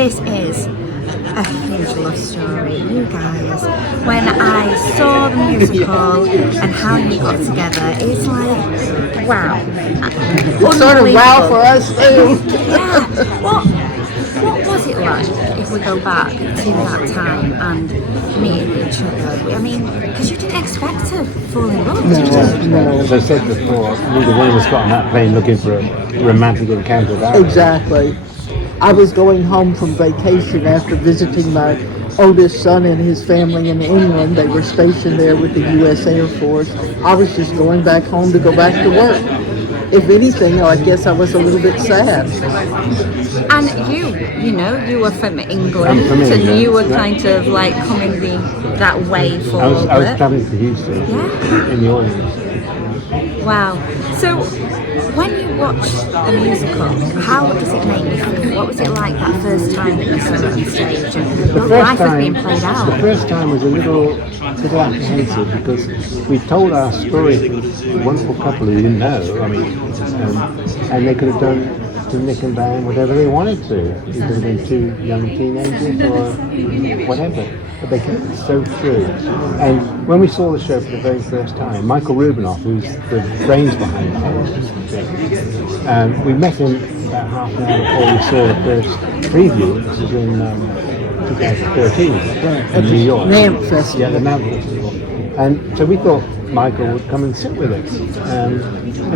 this is a huge love story. You guys, when I saw the musical and how you got together, it's like, wow. It's sort of wow for us too. Yeah. What was it like if we go back to that time and meeting each other? I mean, because you didn't expect to fall in love, did you? No. As I said before, neither one of us got on that plane looking for a romantic encounter. Exactly. I was going home from vacation after visiting my oldest son and his family in England. They were stationed there with the U.S. Air Force. I was just going back home to go back to work. If anything, I guess I was a little bit sad. And you were from England, and you were kind of like coming that way forward. I was traveling to Houston in the audience. Wow. So, when you watch the musical, how does it make you feel? What was it like that first time that you saw it on stage and your life was being played out? The first time was a little apprehensive because we told our story to a wonderful couple who didn't know. I mean, and they could have done to Nick and Diane whatever they wanted to. It could have been two young teenagers or whatever. But they kept it so true. And when we saw the show for the very first time, Michael Rubinoff, who's the brains behind it, we met him about half an hour before we saw the first preview. This was in 2013 in New York. NAMP Festival. Yeah, the NAMP Festival. And so we thought Michael would come and sit with us. And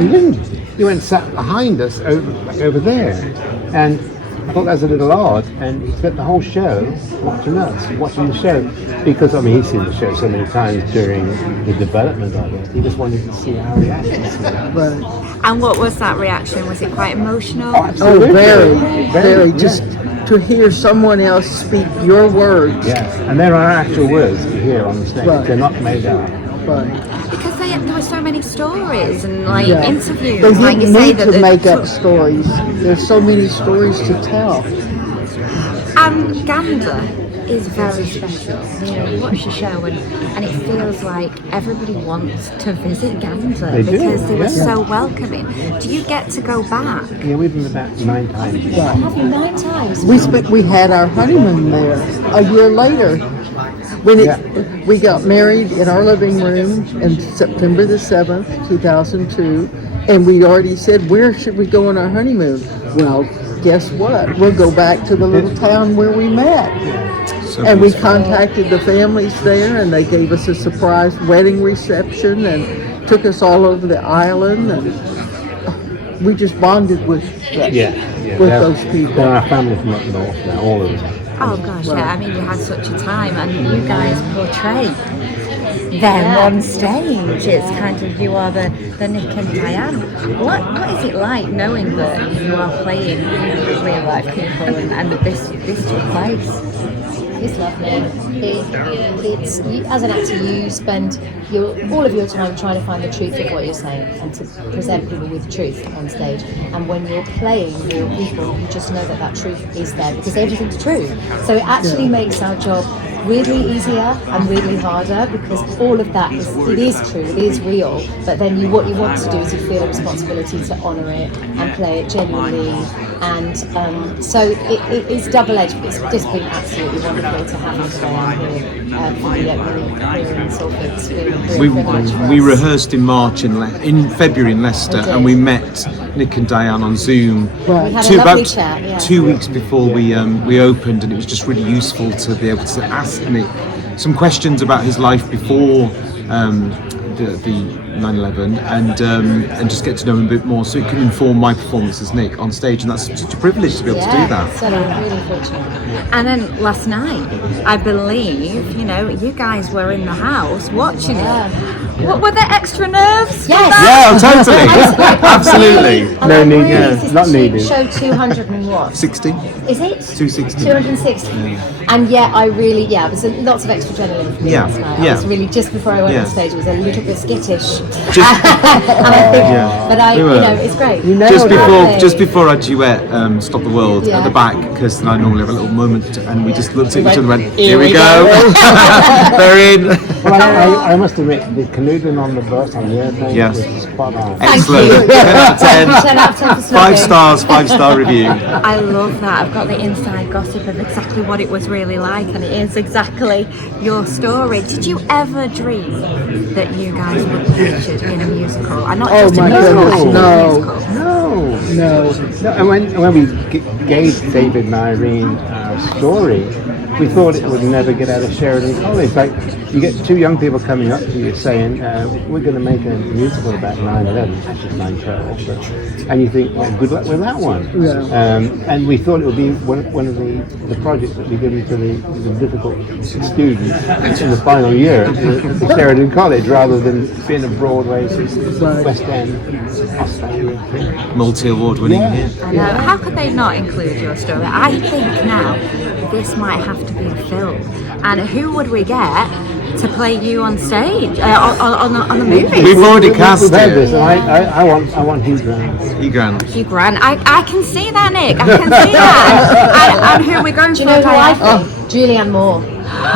he didn't. He went and sat behind us over there. And I thought that was a little odd, and he spent the whole show watching the show, because, I mean, he's seen the show so many times during the development of it. He just wanted to see how we acted. Right. And what was that reaction? Was it quite emotional? Oh, very. Just to hear someone else speak your words. Yeah, and there are actual words you hear on the stage. Right. They're not made up. Right. Because there were so many stories and interviews. They didn't like you say, need to make up stories. There's so many stories to tell. Gander is very special. You watch the show and it feels like everybody wants to visit Gander because they were so welcoming. Do you get to go back? Yeah, we've been about 9 times. Yeah. Have you 9 times? We had our honeymoon there a year later. When we got married in our living room in September the 7th, 2002, and we already said, where should we go on our honeymoon? Well, guess what? We'll go back to the little town where we met. And we contacted the families there, and they gave us a surprise wedding reception and took us all over the island, and we just bonded with those people. They're our family from up north now, all of them. Oh gosh, yeah. I mean, you had such a time, and you guys portray them on stage. It's kind of, you are the Nick and Diane. What is it like knowing that you are playing real life people and that this took place? It's lovely. You, as an actor, you spend all of your time trying to find the truth of what you're saying and to present people with truth on stage. And when you're playing real people, you just know that truth is there because everything's true. So it actually makes our job weirdly easier and weirdly harder because all of that is true, it is real. But then what you want to do is you feel a responsibility to honour it and play it genuinely. And so it is double-edged, but it's just been absolutely wonderful to have you here for the opening here in Salford. We rehearsed in March in February in Leicester, and we met Nick and Diane on Zoom. Right. We had a lovely chat, 2 weeks before we opened, and it was just really useful to be able to ask Nick some questions about his life before the 9/11 and just get to know him a bit more, so it can inform my performance as Nick on stage, and that's such a privilege to be able to do that. So I'm really fortunate. And then last night, I believe, you guys were in the house watching it. What were there extra nerves? Yes. Yeah, totally. Absolutely. No need. This Not needed. Show 200 and what? 60. Is it? 260. 260. And there's lots of extra adrenaline for me last night. I was really, just before I went on stage, it was a little bit skittish. And I think, but it's great. Just before our duet, Stop the World, at the back, Kirsty and I normally have a little moment, and we just looked at each other and went, here we go. They're in. Well, I must admit, the canoodling on the bus on the airplane Yes. was spot on. Excellent. you. 10 out of 10. 10 out of 10 for 5 stars, 5-star review. I love that. I've got the inside gossip of exactly what it was really like, and it is exactly your story. Did you ever dream that you guys would be featured in a musical? And not Oh just a my musical, goodness, but no. a musical. No. And when we gave David and Irene our story, we thought it would never get out of Sheridan College. Like, you get two young people coming up to you saying, we're going to make a musical about 9/11, actually 9/12, but, and you think, well, good luck with that one. Yeah. And we thought it would be one of the projects that we give to the difficult students in the final year at the Sheridan College, rather than being a Broadway, West End, Australia. Multi-award winning Yeah. here. I know. How could they not include your story? I think now this might have to be a film. And who would we get to play you on stage on the movie? We've already cast We've had it. this, and I want Hugh Grant. Hugh Grant. Hugh Grant. I can see that, Nick. I can see that. And who are we going Do you for? know who I Diane? think? Julianne Moore.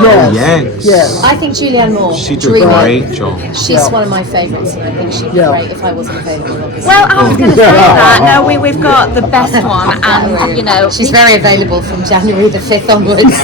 Yes. Yes. Yes. I think Julianne Moore. She did a dreamy. great job. She's one of my favourites, and I think she'd be Yeah. great if I wasn't available. Obviously. Well, I was going to say that. No, we've got the best one, and you know, she's very available from January the 5th onwards.